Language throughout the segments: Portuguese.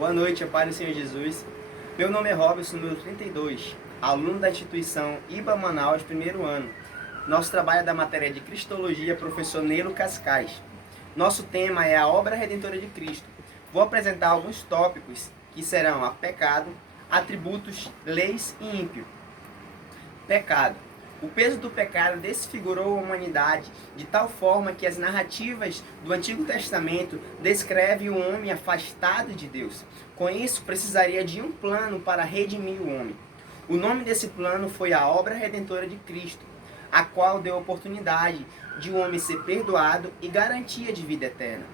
Boa noite, a paz do Senhor Jesus. Meu nome é Robson, número 32, aluno da instituição IBA Manaus, primeiro ano. Nosso trabalho é da matéria de Cristologia, professor Nelo Cascais. Nosso tema é a obra redentora de Cristo. Vou apresentar alguns tópicos que serão a pecado, atributos, leis e ímpio. Pecado. O peso do pecado desfigurou a humanidade de tal forma que as narrativas do Antigo Testamento descrevem o homem afastado de Deus. Com isso, precisaria de um plano para redimir o homem. O nome desse plano foi a obra redentora de Cristo, a qual deu oportunidade de o homem ser perdoado e garantia de vida eterna.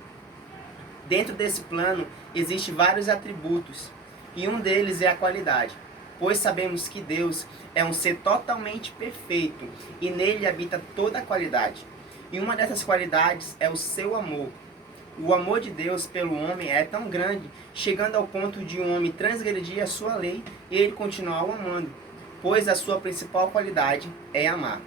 Dentro desse plano, existem vários atributos, e um deles é a qualidade. Pois sabemos que Deus é um ser totalmente perfeito e nele habita toda a qualidade. E uma dessas qualidades é o seu amor. O amor de Deus pelo homem é tão grande, chegando ao ponto de um homem transgredir a sua lei e ele continuar o amando, pois a sua principal qualidade é amar.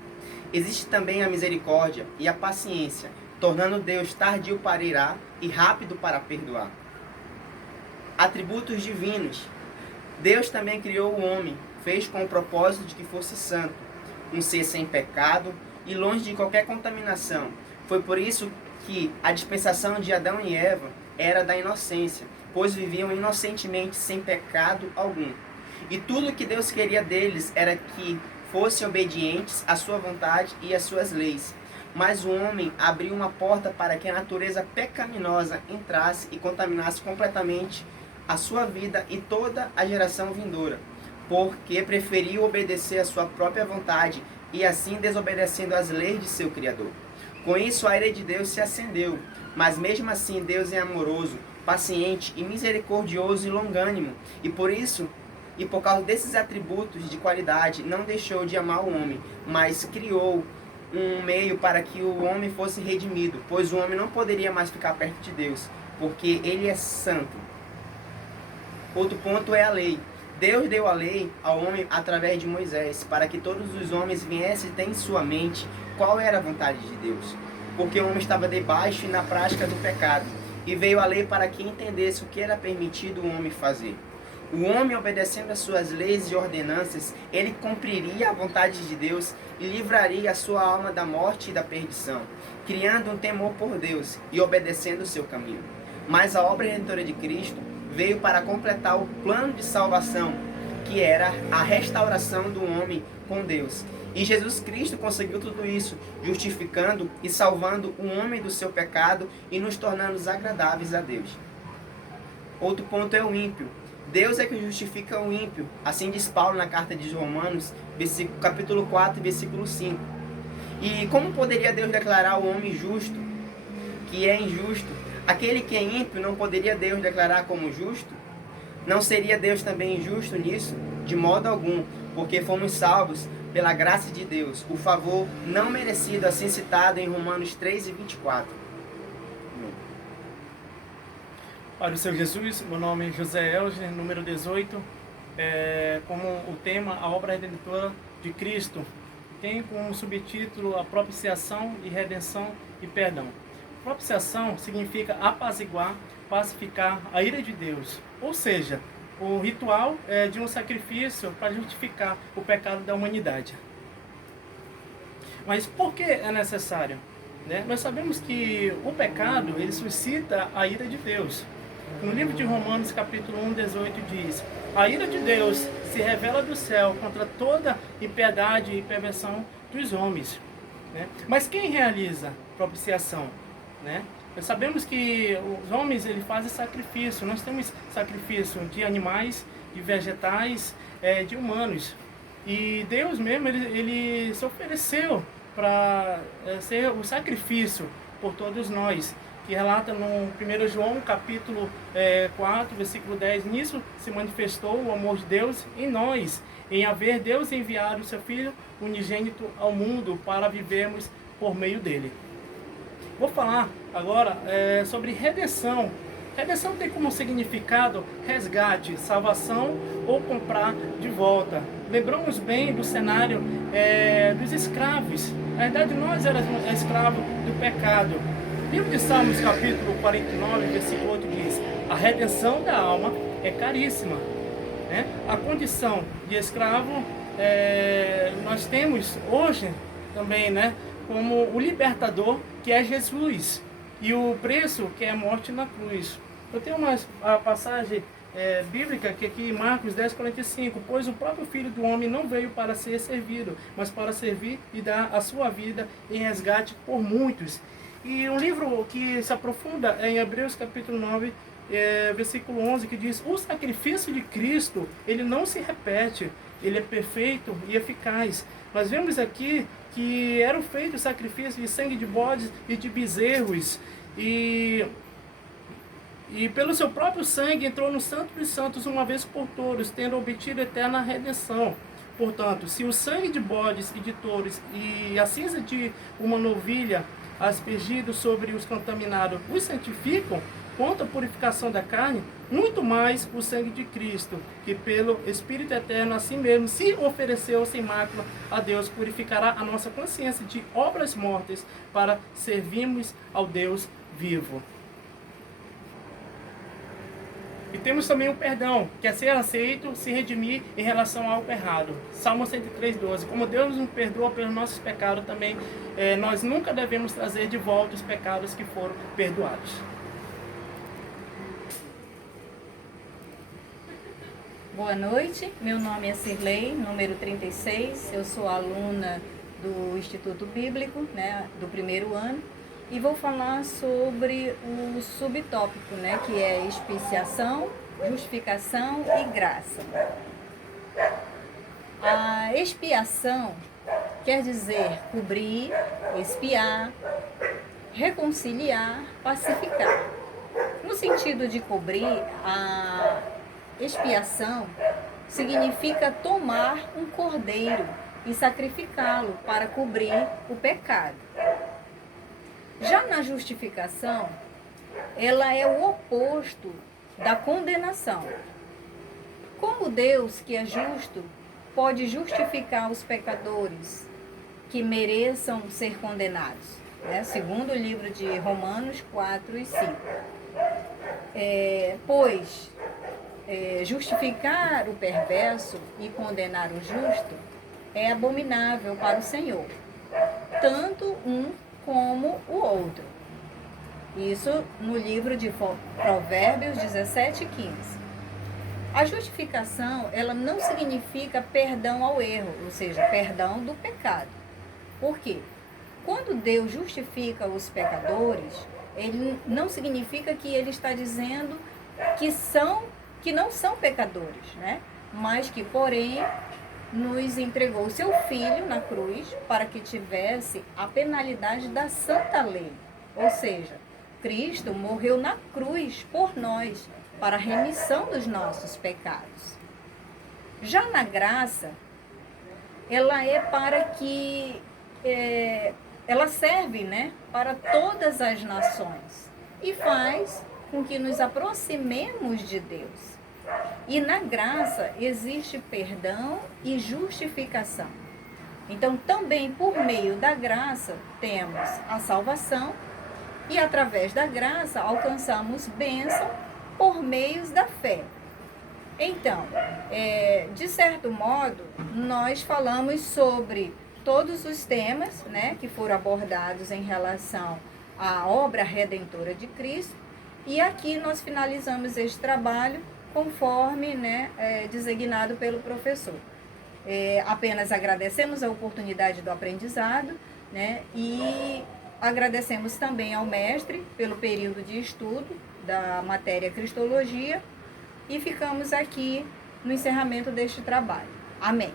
Existe também a misericórdia e a paciência, tornando Deus tardio para irar e rápido para perdoar. Atributos divinos. Deus também criou o homem, fez com o propósito de que fosse santo, um ser sem pecado e longe de qualquer contaminação. Foi por isso que a dispensação de Adão e Eva era da inocência, pois viviam inocentemente sem pecado algum. E tudo que Deus queria deles era que fossem obedientes à sua vontade e às suas leis. Mas o homem abriu uma porta para que a natureza pecaminosa entrasse e contaminasse completamente a sua vida e toda a geração vindoura, porque preferiu obedecer à sua própria vontade e assim desobedecendo às leis de seu Criador. Com isso a ira de Deus se acendeu, mas mesmo assim Deus é amoroso, paciente e misericordioso e longânimo, e por causa desses atributos de qualidade, não deixou de amar o homem, mas criou um meio para que o homem fosse redimido, pois o homem não poderia mais ficar perto de Deus, porque ele é santo. Outro ponto é a lei. Deus deu a lei ao homem através de Moisés, para que todos os homens viessem ter em sua mente qual era a vontade de Deus. Porque o homem estava debaixo e na prática do pecado, e veio a lei para que entendesse o que era permitido o homem fazer. O homem, obedecendo às suas leis e ordenanças, ele cumpriria a vontade de Deus e livraria a sua alma da morte e da perdição, criando um temor por Deus e obedecendo o seu caminho. Mas a obra redentora de Cristo veio para completar o plano de salvação, que era a restauração do homem com Deus. E Jesus Cristo conseguiu tudo isso, justificando e salvando o homem do seu pecado e nos tornando agradáveis a Deus. Outro ponto é o ímpio. Deus é que justifica o ímpio, assim diz Paulo na carta de Romanos, capítulo 4, versículo 5. E como poderia Deus declarar o homem justo, que é injusto? Aquele que é ímpio, não poderia Deus declarar como justo? Não seria Deus também injusto nisso? De modo algum, porque fomos salvos pela graça de Deus, o favor não merecido, assim citado em Romanos 3 e 24. Olha o Senhor Jesus, meu nome é José Elger, número 18, como o tema, a obra redentora de Cristo, tem como subtítulo a propiciação e redenção e perdão. Propiciação significa apaziguar, pacificar a ira de Deus, ou seja, o ritual de um sacrifício para justificar o pecado da humanidade. Mas por que é necessário? Nós sabemos que o pecado ele suscita a ira de Deus. No livro de Romanos, capítulo 1, 18, diz: a ira de Deus se revela do céu contra toda impiedade e perversão dos homens. Mas quem realiza propiciação? Nós sabemos que os homens ele fazem sacrifício. Nós temos sacrifício de animais, de vegetais, de humanos. E Deus mesmo ele se ofereceu para ser o sacrifício por todos nós, que relata no 1 João capítulo 4, versículo 10, nisso se manifestou o amor de Deus em nós, em haver Deus enviado o seu Filho unigênito ao mundo para vivermos por meio dele. Vou falar agora sobre redenção. Redenção tem como significado resgate, salvação ou comprar de volta. Lembramos bem do cenário dos escravos. Na verdade, nós éramos escravos do pecado. Livro de Salmos, capítulo 49, versículo 8 diz: a redenção da alma é caríssima, né? A condição de escravo, nós temos hoje também, né, como o libertador, que é Jesus, e o preço, que é a morte na cruz. Eu tenho a passagem bíblica que aqui em Marcos 10:45, pois o próprio Filho do Homem não veio para ser servido, mas para servir e dar a sua vida em resgate por muitos. E um livro que se aprofunda é em Hebreus capítulo 9, versículo 11, que diz: o sacrifício de Cristo, ele não se repete, ele é perfeito e eficaz. Nós vemos aqui que eram feitos sacrifícios de sangue de bodes e de bezerros, e pelo seu próprio sangue entrou no Santo dos Santos uma vez por todos, tendo obtido eterna redenção. Portanto, se o sangue de bodes e de touros e a cinza de uma novilha aspergido sobre os contaminados os santificam, quanto à purificação da carne, muito mais o sangue de Cristo, que pelo Espírito Eterno assim mesmo se ofereceu sem mácula a Deus, purificará a nossa consciência de obras mortas para servirmos ao Deus vivo. E temos também o perdão, que é ser aceito, se redimir em relação ao algo errado. Salmo 103:12. Como Deus nos perdoa pelos nossos pecados, também nós nunca devemos trazer de volta os pecados que foram perdoados. Boa noite, meu nome é Cirlei, número 36, eu sou aluna do Instituto Bíblico, né, do primeiro ano, e vou falar sobre o subtópico, né, que é expiação, justificação e graça. A expiação quer dizer cobrir, expiar, reconciliar, pacificar. No sentido de cobrir, a expiação significa tomar um cordeiro e sacrificá-lo para cobrir o pecado. Já na justificação, ela é o oposto da condenação. Como Deus, que é justo, pode justificar os pecadores que mereçam ser condenados? Segundo o livro de Romanos 4 e 5. Pois justificar o perverso e condenar o justo é abominável para o Senhor, tanto um como o outro. Isso no livro de Provérbios 17:15. A justificação, ela não significa perdão ao erro, ou seja, perdão do pecado. Por quê? Quando Deus justifica os pecadores, ele não significa que ele está dizendo que não são pecadores, né? Mas que, porém, nos entregou o seu Filho na cruz para que tivesse a penalidade da santa lei. Ou seja, Cristo morreu na cruz por nós, para a remissão dos nossos pecados. Já na graça, ela é para que... ela serve, né, para todas as nações e faz com que nos aproximemos de Deus. E na graça existe perdão e justificação. Então, também por meio da graça temos a salvação e através da graça alcançamos bênção por meio da fé. Então, de certo modo, nós falamos sobre todos os temas, né, que foram abordados em relação à obra redentora de Cristo. E aqui nós finalizamos este trabalho conforme, né, designado pelo professor. Apenas agradecemos a oportunidade do aprendizado, né, e agradecemos também ao mestre pelo período de estudo da matéria Cristologia e ficamos aqui no encerramento deste trabalho. Amém.